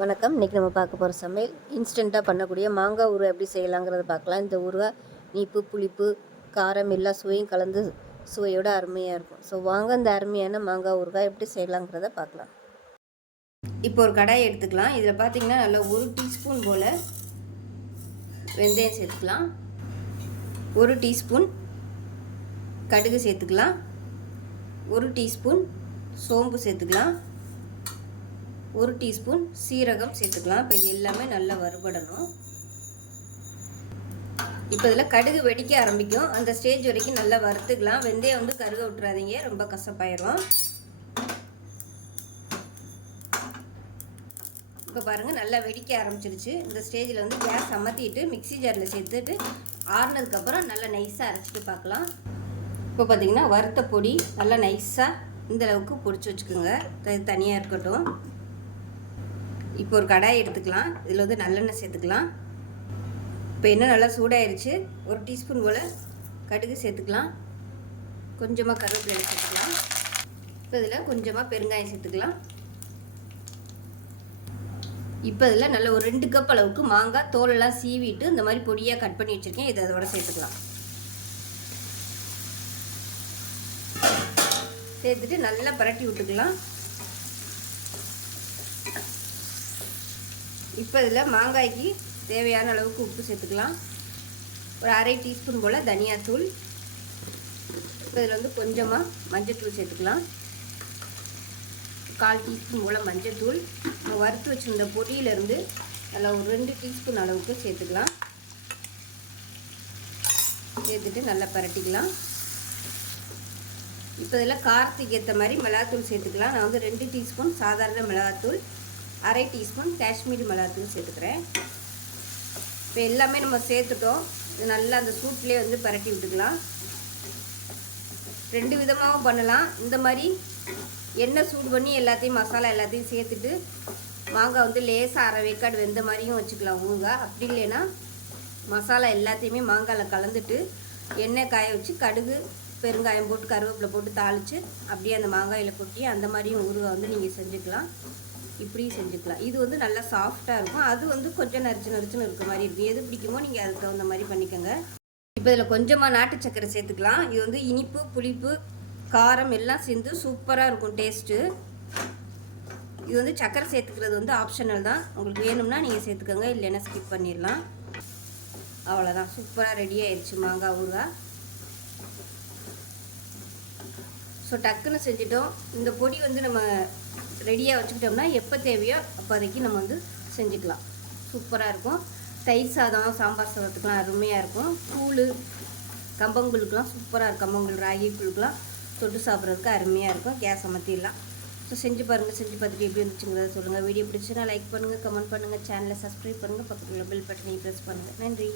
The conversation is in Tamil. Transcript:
வணக்கம். இன்றைக்கி நம்ம பார்க்க போகிற சமையல் இன்ஸ்டண்ட்டாக பண்ணக்கூடிய மாங்காய் ஊறுகாய் எப்படி செய்யலாங்கிறத பார்க்கலாம். இந்த ஊறுகாய் இனிப்பு, புளிப்பு, காரம் எல்லா சுவையும் கலந்து சுவையோடு அருமையாக இருக்கும். ஸோ வாங்க இந்த அருமையான மாங்காய் ஊறுகாய் எப்படி செய்யலாங்கிறத பார்க்கலாம். இப்போ ஒரு கடாயை எடுத்துக்கலாம். இதில் பார்த்திங்கன்னா நல்லா 1 டீஸ்பூன் போல் வெந்தயம் சேர்த்துக்கலாம். 1 டீஸ்பூன் கடுகு சேர்த்துக்கலாம். 1 டீஸ்பூன் சோம்பு சேர்த்துக்கலாம். 1 டீஸ்பூன் சீரகம் சேர்த்துக்கலாம். இப்போ இது எல்லாமே நல்லா வறுபடணும். இப்போ இதில் கடுகு வெடிக்க ஆரம்பிக்கும். அந்த ஸ்டேஜ் வரைக்கும் நல்லா வறுத்துக்கலாம். வெந்தயம் வந்து கருக விட்டுறாதீங்க, ரொம்ப கசப்பாயிரும். இப்போ பாருங்கள் நல்லா வெடிக்க ஆரம்பிச்சிருச்சு. இந்த ஸ்டேஜில் வந்து கேஸ் அமர்த்திட்டு மிக்ஸி ஜாரில் சேர்த்துட்டு ஆறுனதுக்கப்புறம் நல்லா நைஸாக அரைச்சிட்டு பார்க்கலாம். இப்போ பார்த்திங்கன்னா வறுத்த பொடி நல்லா நைஸாக இந்தளவுக்கு பொடிச்சு வச்சுக்கோங்க. இது தனியாக இருக்கட்டும். இப்போ ஒரு கடாய் எடுத்துக்கலாம். இதில் வந்து நல்லெண்ணெய் சேர்த்துக்கலாம். இப்போ எண்ணெய் நல்லா சூடாயிருச்சு. 1 டீஸ்பூன் போல் கடுகு சேர்த்துக்கலாம். கொஞ்சமாக கருவேப்பிலை சேர்த்துக்கலாம். இப்போ இதில் கொஞ்சமாக பெருங்காயம் சேர்த்துக்கலாம். இப்போ இதில் நல்ல ஒரு 2 கப் அளவுக்கு மாங்காய் தோலெல்லாம் சீவிட்டு இந்த மாதிரி பொடியாக கட் பண்ணி வச்சுருக்கேன். இதை அதோட சேர்த்துக்கலாம். சேர்த்துட்டு நல்லா பரட்டி விட்டுக்கலாம். இப்போ இதில் மாங்காய்க்கு தேவையான அளவுக்கு உப்பு சேர்த்துக்கலாம். ஒரு 1/2 டீஸ்பூன் போல் தனியாத்தூள். இப்போ இதில் வந்து கொஞ்சமாக மஞ்சத்தூள் சேர்த்துக்கலாம். 1/4 டீஸ்பூன் போல் மஞ்சத்தூள். வறுத்து வச்சுருந்த பொடியிலேருந்து நல்லா ஒரு 2 டீஸ்பூன் அளவுக்கு சேர்த்துக்கலாம். சேர்த்துட்டு நல்லா பரட்டிக்கலாம். இப்போ இதில் காரத்துக்கு ஏற்ற மாதிரி மிளகாத்தூள் சேர்த்துக்கலாம். நான் வந்து 2 டீஸ்பூன் சாதாரண மிளகாத்தூள், 1/2 டீஸ்பூன் காஷ்மீரி மிளகாத்தூள் சேர்த்துக்கிறேன். இப்போ எல்லாமே நம்ம சேர்த்துட்டோம். இது நல்லா அந்த சூட்லேயே வந்து பரட்டி விட்டுக்கலாம். 2 விதமாகவும் பண்ணலாம். இந்த மாதிரி எண்ணெய் சூடு பண்ணி எல்லாத்தையும் மசாலா எல்லாத்தையும் சேர்த்துட்டு மாங்காய் வந்து லேசாக 1/2 வேக்காடு வெந்த மாதிரியும் வச்சுக்கலாம் ஊறுகாய். அப்படி இல்லைன்னா மசாலா எல்லாத்தையுமே மாங்காயில் கலந்துட்டு எண்ணெய் காய வச்சு கடுகு பெருங்காயம் போட்டு கருவேப்பிலை போட்டு தாளித்து அப்படியே அந்த மாங்காயில் கொட்டி அந்த மாதிரியும் ஊறுகாய் வந்து நீங்கள் செஞ்சுக்கலாம். இப்படியும் செஞ்சுக்கலாம். இது வந்து நல்லா சாஃப்டாக இருக்கும். அது வந்து கொஞ்சம் நரிச்சுன்னு இருக்க மாதிரி இருக்கும். எது பிடிக்குமோ நீங்கள் அதுக்கு தகுந்த மாதிரி பண்ணிக்கோங்க. இப்போ இதில் கொஞ்சமாக நாட்டு சர்க்கரை சேர்த்துக்கலாம். இது வந்து இனிப்பு, புளிப்பு, காரம் எல்லாம் சேர்ந்து சூப்பராக இருக்கும் டேஸ்ட்டு. இது வந்து சர்க்கரை சேர்த்துக்கிறது வந்து ஆப்ஷனல் தான். உங்களுக்கு வேணும்னா நீங்கள் சேர்த்துக்கோங்க, இல்லைன்னா ஸ்கிப் பண்ணிடலாம். அவ்வளோதான், சூப்பராக ரெடி ஆயிடுச்சு மாங்காய் ஊறுகாய். ஸோ டக்குன்னு செஞ்சிட்டோம். இந்த பொடி வந்து நம்ம ரெடியாக வச்சுக்கிட்டோம்னா எப்போ தேவையோ அப்போதைக்கு நம்ம வந்து செஞ்சுக்கலாம். சூப்பராக இருக்கும். தயிர் சாதம், சாம்பார் சாதத்துக்கெலாம் அருமையாக இருக்கும். கூழ், கம்பங்கூழுக்கெலாம் சூப்பராக இருக்கும். கம்பங்கூழ், ராகி கூழுக்கெலாம் தொட்டு சாப்பிட்றதுக்கு அருமையாக இருக்கும். கேஸ் அமர்த்திடலாம். ஸோ செஞ்சு பாருங்கள். செஞ்சு பார்த்துட்டு எப்படி இருந்துச்சுங்கிறத சொல்லுங்கள். வீடியோ பிடிச்சுன்னா லைக் பண்ணுங்கள், கமெண்ட் பண்ணுங்கள், சேனலை சப்ஸ்கிரைப் பண்ணுங்கள், பக்கத்தில் பெல் பட்டனை ப்ரெஸ் பண்ணுங்கள். நன்றி.